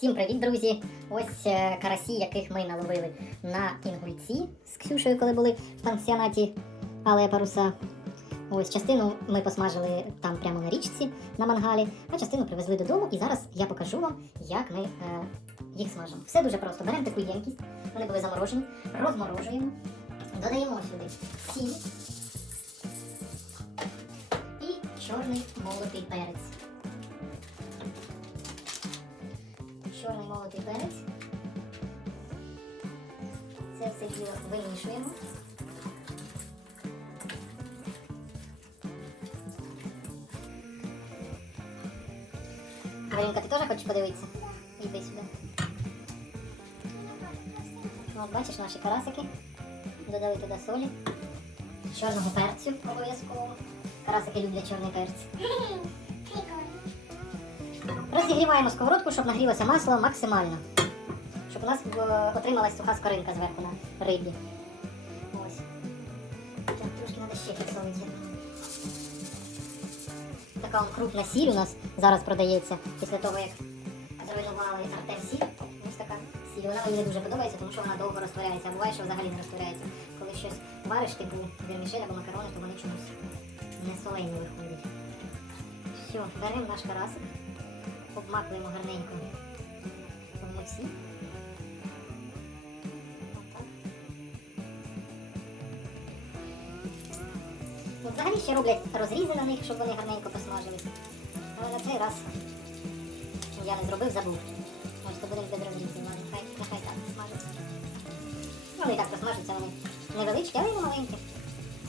Всім привіт, друзі! Ось е, карасі, яких ми наловили на інгульці з Ксюшею, коли були в пансіонаті Але Паруса. Ось частину ми посмажили там прямо на річці на мангалі, а частину привезли додому. І зараз я покажу вам, як ми е, їх смажимо. Все дуже просто. Беремо таку ємкість, вони були заморожені, розморожуємо, додаємо сюди сіль і чорний молотий перець. Чорний молотий перець. Це все діло вимішуємо. Галинка, ти теж хочеш подивитися? Іди сюди. Ну, От бачиш наші карасики. Додали туди солі. Чорного перцю обов'язково. Карасики люблять чорний перець. Розігріваємо сковородку, щоб нагрілося масло максимально. Щоб у нас е, отрималась суха скоринка зверху на рибі. Ось. Так, трошки треба ще. Така крупна сіль у нас зараз продається після того, як зруйнували артель сіль. Ось така сіль. Вона мені не дуже подобається, тому що вона довго розтворяється. А буває, що взагалі не розтворяється. Коли щось вариш, типу вермішель або макарони, то вони чомусь не солені виходять. Все, беремо наш карасик обмакуємо гарненько в. Ну, Взагалі ще роблять розрізи на них, щоб вони гарненько посмажились. Але на цей раз я не зробив, забув. Ось то будемо без розрізів, нехай, нехай так смажиться. Вони так посмажаться, вони невеличкі, але й не маленькі.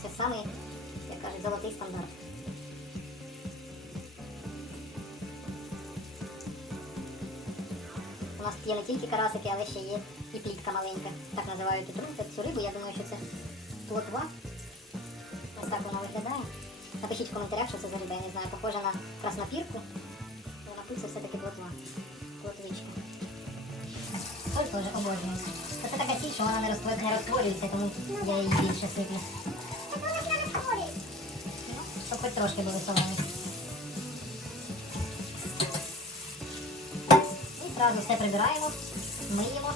Це самий, як кажуть, золотий стандарт. Нас є не тільки карасики, але ще є і плітка маленька. Так називають рибу. Цю рибу, я думаю, що це плотва. Ось так вона виглядає. Напишіть в коментарях, що це за риба, я не знаю, похожа на краснопірку. Але на пульсі все-таки плотва. Плотвичка. Соль теж обожнюю. Це така сіль, що вона не розтвор- розтворюється, тому я її більше сиплю. Ну, Щоб хоч трошки були солені. І одразу все прибираємо, миємо,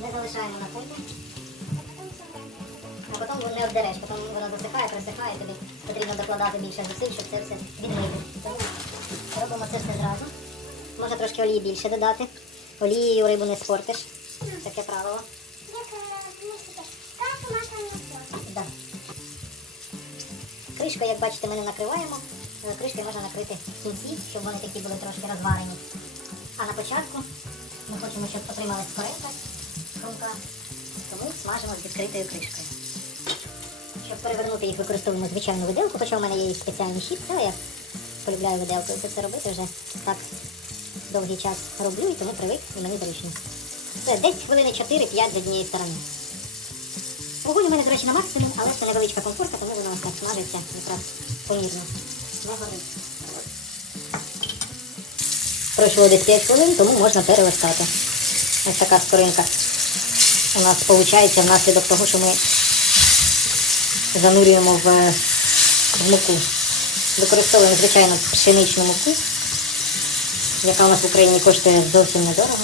не залишаємо на фоні. А потім не обдереш, потім воно засихає, присихає, тобі потрібно докладати більше зусиль, щоб це все відмити. Тому робимо це все зразу. Можна трошки олії більше додати. Олією рибу не спортиш. Таке правило. Да. Кришкою, як бачите, ми не накриваємо. Кришкою можна накрити в кінці, щоб вони такі були трошки розварені. А на початку ми хочемо, щоб отрималась скоринка хрумка, тому смажимо з відкритою кришкою. Щоб перевернути їх, використовуємо звичайну виделку, хоча в мене є спеціальні щіпки, але я полюбляю виделкою це все робити вже так довгий час роблю і тому привик і мені зручно. Це десь хвилини 4-5 з однієї сторони. Вогонь у мене, до речі, на максимум, але це невеличка комфорка, тому воно так смажиться якраз помірно. Не горить. Пройшло десь 5 хвилин, тому можна перевертати. Ось така скоринка у нас виходить внаслідок того, що ми занурюємо в, в муку. Використовуємо, звичайно, пшеничну муку, яка у нас в Україні коштує зовсім недорого.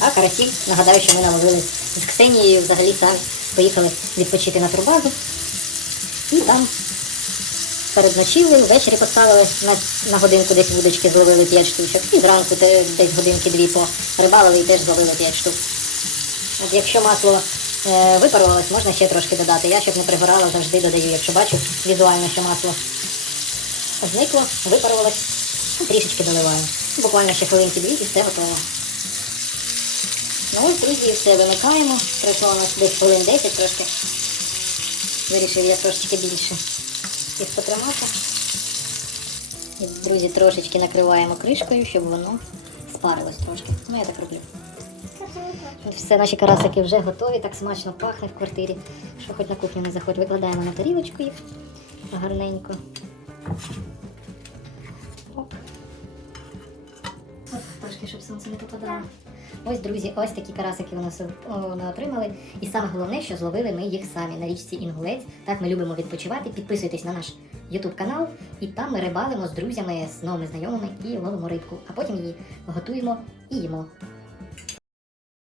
А карасів, нагадаю, що ми наловили з Ксенією, взагалі самі поїхали відпочити на турбазу. І там перед ночівлею, ввечері поставили на, на годинку десь вудочки, зловили 5 штучок. І зранку десь годинки-дві порибалили і теж зловили 5 штук. От якщо масло е, випарувалось, можна ще трошки додати. Я, щоб не пригорало, завжди додаю. Якщо бачу візуально, що масло зникло, випарувалось, ну, трішечки доливаю. Буквально ще хвилинки дві і все готово. Ну ось, друзі, все вимикаємо. Пройшло у нас десь хвилин 10 трошки. Вирішив я трошечки більше їх потримати. І, друзі, трошечки накриваємо кришкою, щоб воно спарилось трошки. Ну, я так роблю. Все, наші карасики вже готові, так смачно пахне в квартирі. Що хоч на кухню не заходь, викладаємо на тарілочку їх гарненько. Оп. Трошки, щоб сонце не попадало. Ось, друзі, ось такі карасики у нас ми отримали. І саме головне, що зловили ми їх самі на річці Інгулець. Так, ми любимо відпочивати. Підписуйтесь на наш YouTube канал, і там ми рибалимо з друзями, з новими знайомими і ловимо рибку, а потім її готуємо і їмо.